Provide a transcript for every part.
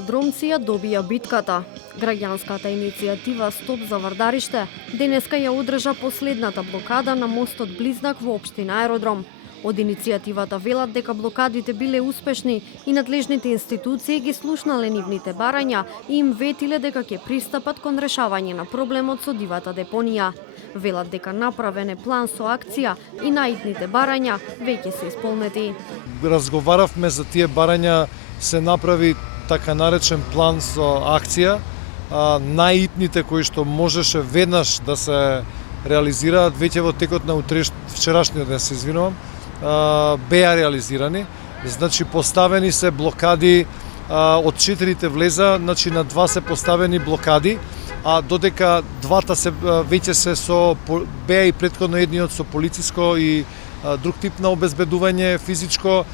аеродромци ја добија битката. Граѓанската иницијатива Стоп за Вардариште денеска ја одржа последната блокада на мостот Близнак во општина Аеродром. Од иницијативата велат дека блокадите биле успешни и надлежните институции ги слушнале нивните барања и им ветиле дека ќе пристапат кон решавање на проблемот со дивата депонија. Велат дека направен е план со акција и наидните барања веќе се исполнети. Разговаравме за тие барања, се направи така наречен план со акција. Наидните кои што можеше веднаш да се реализираат веќе во текот на вчерашниот ден, се извинувам, беа реализирани. Значи поставени се блокади од 4 влеза, значи на 2 се поставени блокади, а додека двата се веќе се со беа и претходно едниот со полициско и друг тип на обезбедување физичко.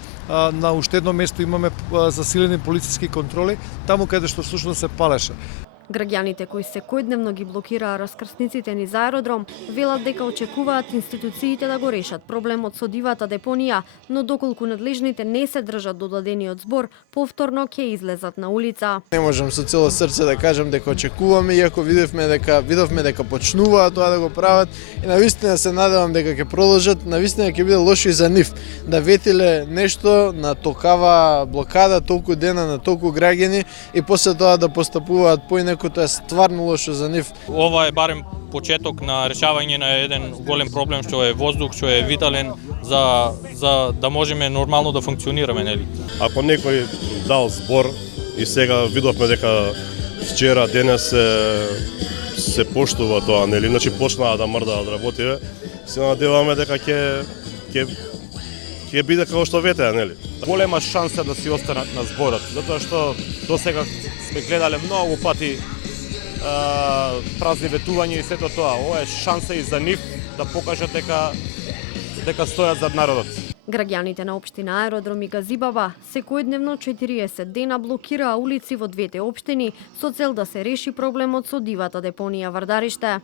На уште едно место имаме засилени полициски контроли, таму каде што всушност се палеше. Граѓаните кои секојдневно ги блокираа раскрсниците низ аеродром велат дека очекуваат институциите да го решат проблемот со дивата депонија, но доколку надлежните не се држат до дадениот збор, повторно ќе излезат на улица. Не можам со цело срце да кажам дека очекуваме, иако видовме дека почнуваат тоа да го прават и навистина се надевам дека ќе продолжат, навистина ќе биде лошо и за нив да ветиле нешто на токава блокада толку дена на толку граѓани и после тоа да постапуваат поинаку. Тоа е стварно лошо за нив. Ова е барем почеток на решавање на еден голем проблем што е воздух, што е витален за да можеме нормално да функционираме, нели? Ако некој дал збор и сега видовме дека вчера денес се поштува тоа, нели? Значи почнаа да мрдаат работите, се надеваме дека ќе биде како што ветеа, нели? Голема шанса да си останат на зборот, затоа што досега сме гледале многу пати празни ветувања и сето тоа. Ова е шанса и за нив да покажат дека стојат зад народот. Граѓаните на општина Аеродром и Газибаба секојдневно 40 дена блокираа улици во двете општини со цел да се реши проблемот со дивата депонија Вардариште.